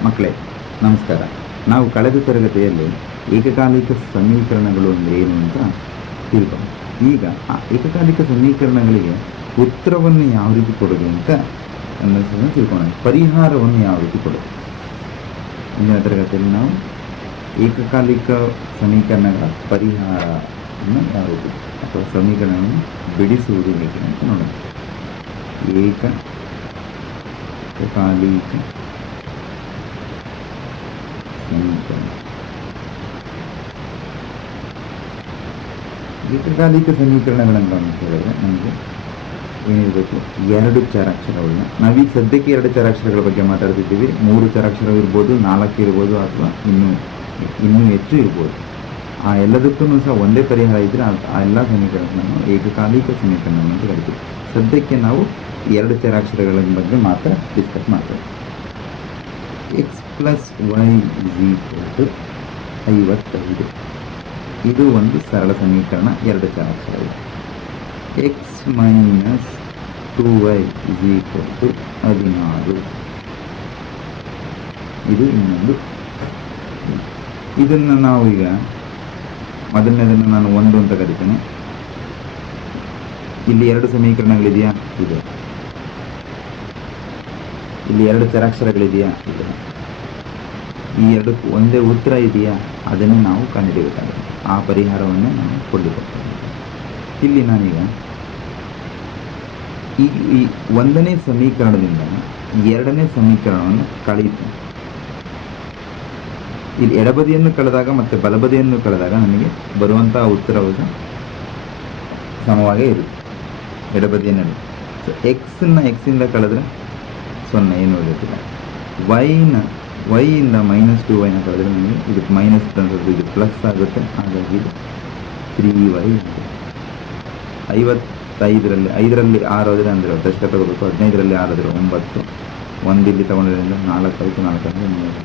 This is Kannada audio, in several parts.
ಮಕ್ಕಳೇ, ನಮಸ್ಕಾರ. ನಾವು ಕಳೆದ ತರಗತಿಯಲ್ಲಿ ಏಕಕಾಲಿಕ ಸಮೀಕರಣಗಳು ಅಂದರೆ ಏನು ಅಂತ ತಿಳ್ಕೊಂಡು ಈಗ ಆ ಏಕಕಾಲಿಕ ಸಮೀಕರಣಗಳಿಗೆ ಉತ್ತರವನ್ನು ಯಾವ ರೀತಿ ಕೊಡೋದು ಅಂತ ಅನ್ನೋದನ್ನು ತಿಳ್ಕೊಳ್ಳೋಣ ಪರಿಹಾರವನ್ನು ಯಾವ ರೀತಿ ಕೊಡೋದು? ಮುಂದಿನ ತರಗತಿಯಲ್ಲಿ ನಾವು ಏಕಕಾಲಿಕ ಸಮೀಕರಣಗಳ ಪರಿಹಾರವನ್ನು ಯಾವ ರೀತಿ ಅಥವಾ ಸಮೀಕರಣವನ್ನು ಬಿಡಿಸುವುದು ಹೇಗೆ ಅಂತ ನೋಡೋಣ. ಏಕ ಏಕಕಾಲಿಕ ಸಮೀಕರಣ ಏಕಕಾಲಿಕ ಸಮೀಕರಣಗಳಂತ ಅಂತ ಹೇಳಿದ್ರೆ ನಮಗೆ. ಏನಿರಬೇಕು? ಎರಡು ಚರಾಕ್ಷರಗಳನ್ನ ನಾವೀಗ ಸದ್ಯಕ್ಕೆ ಎರಡು ಚರಾಕ್ಷರಗಳ ಬಗ್ಗೆ ಮಾತಾಡ್ತಿದ್ದೀವಿ. ಮೂರು ಚರಾಕ್ಷರ ಇರ್ಬೋದು, ನಾಲ್ಕು ಇರ್ಬೋದು, ಅಥವಾ ಇನ್ನೂ ಇನ್ನೂ ಹೆಚ್ಚು ಇರ್ಬೋದು. ಆ ಎಲ್ಲದಕ್ಕೂ ಸಹ ಒಂದೇ ಪರಿಹಾರ ಇದ್ದರೆ ಆ ಎಲ್ಲ ಸಮೀಕರಣಗಳನ್ನು ಏಕಕಾಲಿಕ ಸಮೀಕರಣ ಅಂತ ಕರಿತೀವಿ. ಸದ್ಯಕ್ಕೆ ನಾವು ಎರಡು ಚರಾಕ್ಷರಗಳ ಬಗ್ಗೆ ಮಾತ್ರ ಡಿಸ್ಕಸ್ ಮಾಡ್ತೇವೆ. X plus Y equal to ಐವತ್ತೈದು. ಇದು ಒಂದು ಸರಳ ಸಮೀಕರಣ ಎರಡು charge X minus two Y to ಹದಿನಾರು. ಇದು ಇನ್ನೊಂದು. ಇದನ್ನು ನಾವು ಈಗ ಮೊದಲನೇದನ್ನು ನಾನು ಒಂದು ಅಂತ ಕರಿತೇನೆ. ಇಲ್ಲಿ ಎರಡು ಸಮೀಕರಣಗಳಿದೆಯಾ? ಇದೆ. ಇಲ್ಲಿ ಎರಡು ಚರಾಕ್ಷರಗಳಿದೆಯಾ? ಇದೆ. ಈ ಎರಡಕ್ಕೂ ಒಂದೇ ಉತ್ತರ ಇದೆಯಾ? ಅದನ್ನು ನಾವು ಕಂಡುಹಿಡಿಯಬೇಕಾಗುತ್ತೆ ಆ ಪರಿಹಾರವನ್ನು ನಾವು ಕೊಡಲಿಕ್ಕೆ ಇಲ್ಲಿ ನಾನೀಗ ಈ ಈ ಒಂದನೇ ಸಮೀಕರಣದಿಂದ ಎರಡನೇ ಸಮೀಕರಣವನ್ನು ಕಳೆಯುತ್ತೇನೆ. ಇಲ್ಲಿ ಎಡಬದಿಯನ್ನು ಕಳೆದಾಗ ಮತ್ತು ಬಲಬದಿಯನ್ನು ಕಳೆದಾಗ ನನಗೆ ಬರುವಂತಹ ಉತ್ತರವು ಸಮವಾಗೇ ಇರುತ್ತೆ. ಎಡಬದಿಯನ್ನು ಸೊ ಎಕ್ಸನ್ನ ಎಕ್ಸಿಂದ ಕಳೆದ್ರೆ ಸೊನ್ನೆ, ಏನು ಇರೋದಿಲ್ಲ ವೈನ ವೈಯಿಂದ ಮೈನಸ್ ಟು ವೈನ ಕಳೆದ್ರೆ ನಮಗೆ ಇದಕ್ಕೆ ಮೈನಸ್ ತಂದದ್ದು ಇದು ಪ್ಲಸ್ ಆಗುತ್ತೆ. ಹಾಗಾಗಿ ತ್ರೀ ವೈ ಐವತ್ತೈದರಲ್ಲಿ, ಐದರಲ್ಲಿ ಆರು ಆದರೆ ಅಂದರೆ ದಶಕ ತಗೋಬೇಕು. ಹದಿನೈದರಲ್ಲಿ ಆರು ಆದರೆ ಒಂಬತ್ತು. ಒಂದಿಲ್ಲಿ ತಗೊಂಡಿದ್ದರಿಂದ ನಾಲ್ಕು ಆಯಿತು ನಾಲ್ಕು ಮೂರು.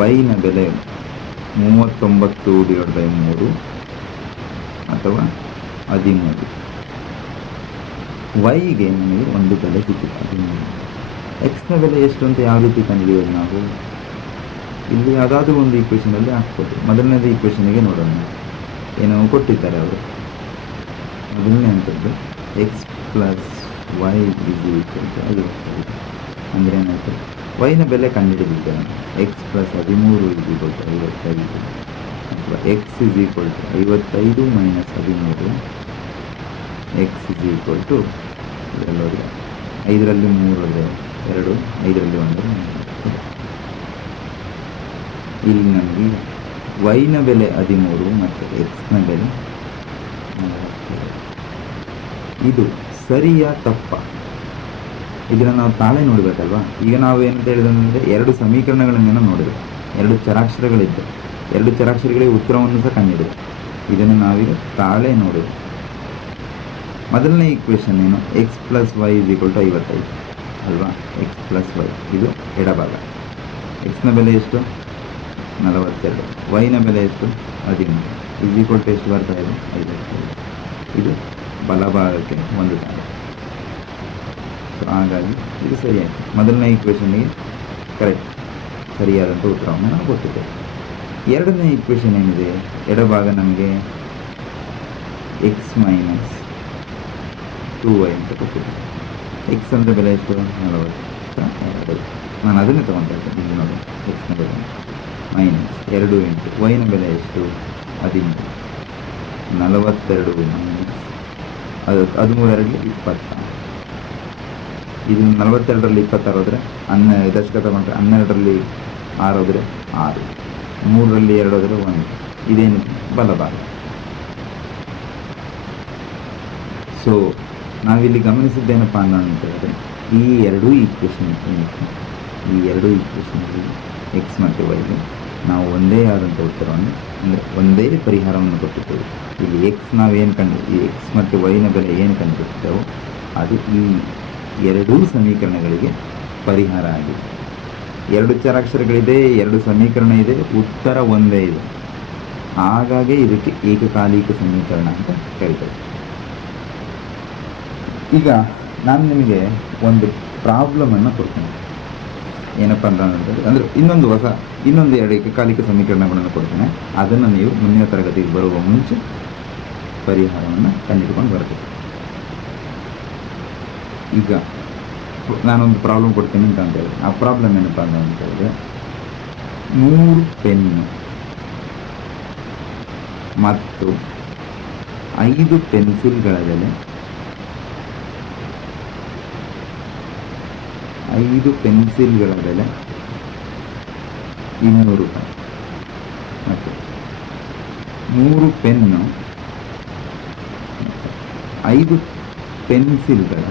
ವೈನ ಬೆಲೆ ಮೂವತ್ತೊಂಬತ್ತು ಡಿವೈಡ್ ಬೈ ಮೂರು ಅಥವಾ ಹದಿಮೂರು. ವೈಗೆ ನಮಗೆ ಒಂದು ಬೆಲೆ ಸಿಕ್ಕಿತ್ತು ಹದಿಮೂರು. ಎಕ್ಸ್ನ ಬೆಲೆ ಎಷ್ಟು ಅಂತ ಯಾವ ರೀತಿ ಕಂಡುಹಿಡಿಯೋದು ನಾವು? ಇಲ್ಲಿ ಯಾವುದಾದ್ರೂ ಒಂದು ಈಕ್ವೇಷನಲ್ಲಿ ಹಾಕ್ಬೋದು. ಮೊದಲನೇದು ಈಕ್ವೇಷನಿಗೆ ನೋಡೋಣ. ಏನೋ ಕೊಟ್ಟಿದ್ದಾರೆ ಅವರು. ಮೊದಲನೇ ಅಂಥದ್ದು ಎಕ್ಸ್ ಪ್ಲಸ್ ವೈ ಐವತ್ತೈದು ಅಂದರೆ ಏನಾಯ್ತು? ವೈನ ಬೆಲೆ ಕಂಡುಹಿಡಿದಿದ್ದೇನೆ. ಎಕ್ಸ್ ಪ್ಲಸ್ ಹದಿಮೂರು ಈಕ್ವಲ್ ಟು ಐವತ್ತೈದು. ಅಥವಾ ಎಕ್ಸ್ ಇಸ್ ಈಕ್ವಲ್ ಟು ಐವತ್ತೈದು ಮೈನಸ್ ಹದಿಮೂರು. ಎಕ್ಸ್ ಇಸ್ ಈಕ್ವಲ್ ಟು ಇದರಲ್ಲಿ ಐದರಲ್ಲಿ ಮೂರರಲ್ಲಿ ಎರಡು, ಐದರಲ್ಲಿ ಒಂದು. ಇಲ್ಲಿ ನಮಗೆ ವೈನ ಬೆಲೆ ಹದಿಮೂರು ಮತ್ತು ಎಕ್ಸ್ನ ಬೆಲೆ. ಇದು ಸರಿಯ ತಪ್ಪ? ಇದನ್ನು ನಾವು ತಾಳೆ ನೋಡಬೇಕಲ್ವಾ? ಈಗ ನಾವು ಏನಂತ ಹೇಳಿದ್ರೆ ಎರಡು ಸಮೀಕರಣಗಳನ್ನೇನೋ ನೋಡಿದೆ ಎರಡು ಚರಾಕ್ಷರಗಳಿದ್ದೆ ಎರಡು ಚರಾಕ್ಷರಗಳಿಗೆ ಉತ್ತರವನ್ನು ಸಹ ಕಂಡಿದೆ ಇದನ್ನು ನಾವೀಗ ತಾಳೆ ನೋಡಿದೆ ಮೊದಲನೇ ಈಕ್ವೇಷನ್ ಏನು? X plus Y is equal to ಐವತ್ತೈದು. ಅಲ್ವಾ? ಎಕ್ಸ್ ಪ್ಲಸ್ ವೈ ಇದು ಎಡಭಾಗ. ಎಕ್ಸ್ನ ಬೆಲೆ ಎಷ್ಟು? ನಲವತ್ತೆರಡು. ವೈನ ಬೆಲೆ ಎಷ್ಟು? ಹದಿಮೂರು. ಇಸ್ ಈಕ್ವಲ್ ಟು ಎಷ್ಟು ಬರ್ತಾ ಇದೆ? ಐದು ಇದು ಬಲಭಾಗಕ್ಕೆ ಒಂದು ಸೊ ಹಾಗಾಗಿ ಇದು ಸರಿಯಾಯಿತು ಮೊದಲನೇ ಈಕ್ವೇಷನ್ಗೆ ಕರೆಕ್ಟ್ ಸರಿಯಾದಂಥ ಉತ್ತರವನ್ನು ನಾವು ಕೊಟ್ಟಿದ್ದೇವೆ. ಎರಡನೇ ಈಕ್ವೇಷನ್ ಏನಿದೆ? ಎಡಭಾಗ ನಮಗೆ ಎಕ್ಸ್ ಮೈನಸ್ ಟೂ ವೈ ಅಂತ ಕೊಟ್ಟಿದೆ ಎಕ್ಸ್ ಅಂದರೆ ಬೆಲೆ ಎಷ್ಟು ನಲವತ್ತ ನಾನು ಅದನ್ನೇ ತೊಗೊತಾ ಇದ್ದೆ ಇಲ್ಲಿ ನೋಡಿ ಎಕ್ಸ್ನ ಬೆಲೆ. ಮೈನಸ್ ಎರಡು ಎಂಟು. ವೈನ ಬೆಲೆ ಎಷ್ಟು? ಹದಿನೆಂಟು ನಲವತ್ತೆರಡು ಮೈನಸ್ ಅದು, ಹದಿಮೂರರಲ್ಲಿ ಇಪ್ಪತ್ತ. ಇದು ನಲವತ್ತೆರಡರಲ್ಲಿ ಇಪ್ಪತ್ತಾರು ಹೋದರೆ, ಹನ್ನೆ, ದಶಕ ತಗೊಂಡ್ರೆ ಹನ್ನೆರಡರಲ್ಲಿ ಆರು ಹೋದರೆ ಆರು. ಮೂರರಲ್ಲಿ ಎರಡು ಹೋದರೆ ಒಂದು. ಇದೇನಿದೆ ಬಲಭಾಗ. ಸೊ ನಾವಿಲ್ಲಿ ಗಮನಿಸಿದ್ದೇನಪ್ಪ ಅನ್ನೋ ಅಂತ ಹೇಳಿದ್ರೆ ಈ ಎರಡೂ ಈಕ್ವೇಷನ್ ಈ ಎರಡೂ ಈಕ್ವೇಷನಲ್ಲಿ ಎಕ್ಸ್ ಮತ್ತು ವೈಗೆ ನಾವು ಒಂದೇ ಆದಂಥ ಉತ್ತರವನ್ನು, ಅಂದರೆ ಒಂದೇ ಪರಿಹಾರವನ್ನು ಕೊಟ್ಟಿದ್ದೇವೆ. ಇಲ್ಲಿ ಎಕ್ಸ್ ನಾವೇನು ಕಂಡು, ಈ ಎಕ್ಸ್ ಮತ್ತು ವೈನ ಬೆಲೆ ಏನು ಕಂಡುಬಿಟ್ಟಿದ್ದೆವೋ, ಅದು ಈ ಎರಡೂ ಸಮೀಕರಣಗಳಿಗೆ ಪರಿಹಾರ ಆಗಿದೆ. ಎರಡು ಚರಾಕ್ಷರಗಳಿದೆ ಎರಡು ಸಮೀಕರಣ ಇದೆ, ಉತ್ತರ ಒಂದೇ ಇದೆ. ಹಾಗಾಗಿ ಇದಕ್ಕೆ ಏಕಕಾಲಿಕ ಸಮೀಕರಣ ಅಂತ ಕರೀತಾರೆ. ನಾನು ನಿಮಗೆ ಒಂದು ಪ್ರಾಬ್ಲಮನ್ನು ಕೊಡ್ತೇನೆ. ಏನಪ್ಪ ಅಂತ ಅಂದರೆ ಇನ್ನೊಂದು ಹೊಸ, ಇನ್ನೊಂದು ಎರಡು ಏಕಕಾಲಿಕ ಸಮೀಕರಣಗಳನ್ನು ಕೊಡ್ತೇನೆ. ಅದನ್ನು ನೀವು ಮುಂದಿನ ತರಗತಿಗೆ ಬರುವ ಮುಂಚೆ ಪರಿಹಾರವನ್ನು ಕಂಡಿಡ್ಕೊಂಡು ಬರ್ತದೆ ಈಗ ನಾನೊಂದು ಪ್ರಾಬ್ಲಮ್ ಕೊಡ್ತೀನಿ ಅಂತ ಅಂತ ಹೇಳಿದೆ ಆ ಪ್ರಾಬ್ಲಮ್ ಏನಪ್ಪ ಅಂತ ಹೇಳಿದ್ರೆ, ಮೂರು ಪೆನ್ನು ಮತ್ತು ಐದು ಪೆನ್ಸಿಲ್ಗಳ ಬೆಲೆ ಐದು ಪೆನ್ಸಿಲ್ಗಳ ಬೆಲೆ ಇನ್ನೂರು ರೂಪಾಯಿ. ಮತ್ತು ಮೂರು ಪೆನ್ನು, ಐದು ಪೆನ್ಸಿಲ್ಗಳ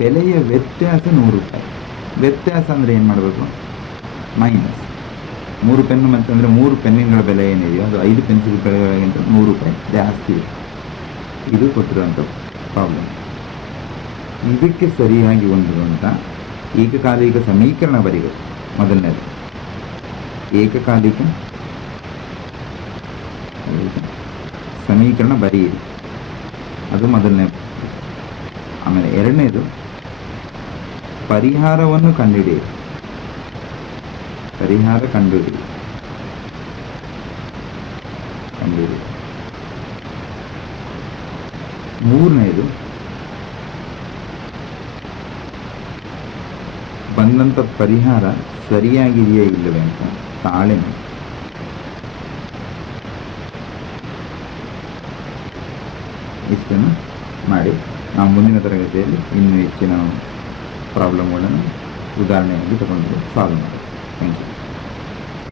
ಬೆಲೆಯ ವ್ಯತ್ಯಾಸ ನೂರು ರೂಪಾಯಿ. ವ್ಯತ್ಯಾಸ ಅಂದರೆ ಏನು ಮಾಡಬೇಕು? ಮೈನಸ್. ಮೂರು ಪೆನ್ನು ಮತ್ತು ಅಂದರೆ ಮೂರು ಪೆನ್ನಿನ್ಗಳ ಬೆಲೆ ಏನಿದೆಯೋ ಅದು ಐದು ಪೆನ್ಸಿಲ್ ಬೆಲೆಗಳಿಗಿಂತ ನೂರು ರೂಪಾಯಿ ಜಾಸ್ತಿ ಇದೆ. ಇದು ಕೊಟ್ಟಿರುವಂಥ ಪ್ರಾಬ್ಲಮ್ ಇದಕ್ಕೆ ಸರಿಯಾಗಿ ಹೊಂದುವಂಥ ಏಕಕಾಲಿಕ ಸಮೀಕರಣ ಬರೀಬೇಕು ಮೊದಲನೇದು. ಏಕಕಾಲಿಕ ಸಮೀಕರಣ ಬರೆಯಿರಿ. ಅದು ಮೊದಲನೇ ಆಮೇಲೆ ಎರಡನೇದು, ಪರಿಹಾರವನ್ನು ಕಂಡುಹಿಡಿಯಿರಿ. ಪರಿಹಾರ ಕಂಡುಹಿಡಿಯಿರಿ. ಕಂಡುಹಿಡಿಯಿರಿ. ಮೂರನೇದು ಬಂದಂಥ ಪರಿಹಾರ ಸರಿಯಾಗಿದೆಯೇ ಇಲ್ಲವೇ ಅಂತ ತಾಳೆ ಇಷ್ಟನ್ನು ಮಾಡಿ. ನಾವು ಮುಂದಿನ ತರಗತಿಯಲ್ಲಿ ಇನ್ನೂ ಹೆಚ್ಚಿನ ಪ್ರಾಬ್ಲಮ್ಗಳನ್ನು ಉದಾಹರಣೆಯಾಗಿ ತಗೊಂಡು ಸಾಲ್ವ್ ಮಾಡಿ ಥ್ಯಾಂಕ್ ಯು